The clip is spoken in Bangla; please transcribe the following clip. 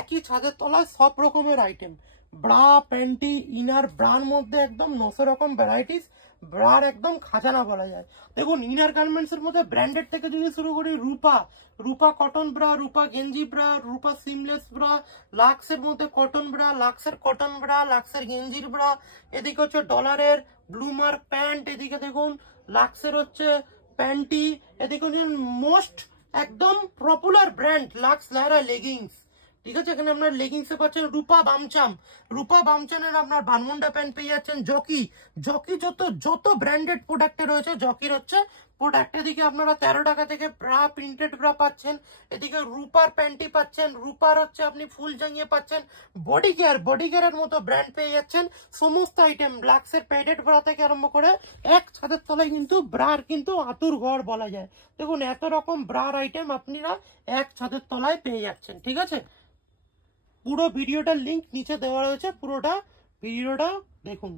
একই ছাদের তলায় সব রকমের item, bra, panty, inner, Brar মধ্যে একদম 900 রকম ভ্যারাইটিস, ব্রার একদম খাজানা বলা যায়। দেখুন ইনার গার্মেন্টস এর মধ্যে ব্র্যান্ডেড থেকে যদি শুরু করি, রূপা কটন ব্রা, রূপা গেঞ্জি ব্রা, রূপা সিমলেস ব্রা, লাক্সের মধ্যে কটন ব্রা, লাক্সের কটন ব্রা, লাক্সের গেঞ্জির ব্রা, এদিকে হচ্ছে ডলারের ব্লুমার প্যান্ট, এদিকে দেখুন লাক্সের হচ্ছে প্যান্টি, এদিকে মোস্ট একদম পপুলার ব্র্যান্ড লাক্স লায়রা লেগিংস। ঠিক আছে, এখানে আপনার লেগিংসে পাচ্ছেন রূপা বামচানের আপনার ভানমুন্ডা প্যান্ট পেয়ে যাচ্ছেন। জকি যত ব্র্যান্ডেড প্রোডাক্টে রয়েছে জকির হচ্ছে প্রোডাক্ট। এদিকে আপনারা 13 টাকা থেকে ব্রা, প্রিন্টেড ব্রা পাচ্ছেন। এদিকে রূপার প্যান্টি পাচ্ছেন, রূপার হচ্ছে আপনি ফুল জাঙ্গিয়ে পাচ্ছেন, বডি কেয়ারের মতো ব্র্যান্ড পেয়ে যাচ্ছেন। সমস্ত আইটেম লাক্সের প্যাডেড ব্রা থেকে আরম্ভ করে এক ছাদের তলায় কিন্তু ব্রার কিন্তু আতুর ঘর বলা যায়। দেখুন এত রকম ব্রার আইটেম আপনারা এক ছাদের তলায় পেয়ে যাচ্ছেন। ঠিক আছে, পুরো ভিডিওটার লিংক নিচে দেওয়া রয়েছে, পুরোটা ভিডিওটা দেখুন।